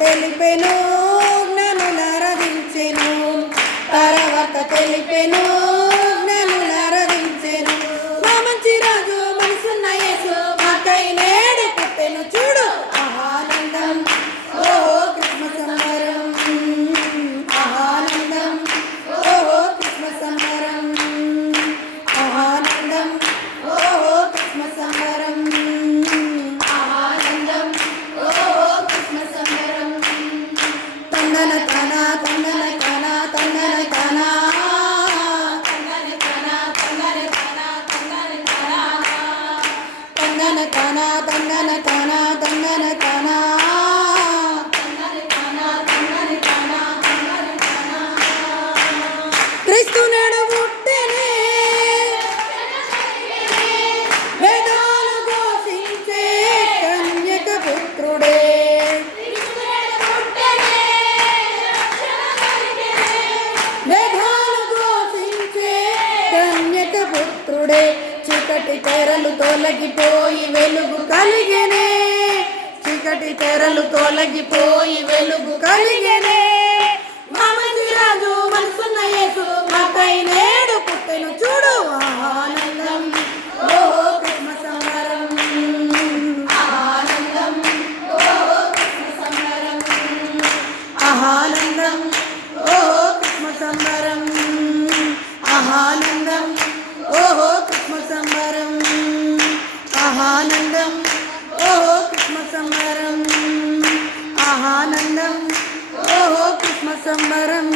తెలిపెను జ్ఞానులారదించెను, తరవాత తెలిపెను జ్ఞానులారదించెను. మా మంచి రాజు మనసున్న యేసు మాకై నేడు పుట్టెను చూడు. ఆనందం ఓహో క్రిస్మస్ సంబరం, ఆనందం ఓహో క్రిస్మస్ సంబరం, ఆనందం ఓహో క్రిస్మస్ సంబరం, ఆనందం ఓహో క్రిస్మస్ సంబరం. తందన తన తందన తన తందన తన తందన తన తందన తన తందన తన క్రీస్తు నేడు పుట్టెనే, వేదాలు ఘోషించే కన్యక పుత్రుడే. వేదాలు ఘోషించే కన్యక పుత్రుడే. చీకటి తెరలు తొలగిపోయి వెలుగు కలిగెనే, చీకటి తెరలు తొలగిపోయి వెలుగు కలిగెనే. మా మంచి రాజు మనసున్న యేసు మాకై నేడు పుట్టెను చూడు. ఆనందం ఓహో క్రిస్మస్ సంబరం, ఆనందం ఓహో క్రిస్మస్ సంబరం, ఆనందం ఓహో క్రిస్మస్ సంబరం, ఆనందం ఓహో క్రిస్మస్ సంబరం, ఆనందం ఓహో క్రిస్మస్ సంబరం, ఆనందం ఓహో క్రిస్మస్ సంబరం.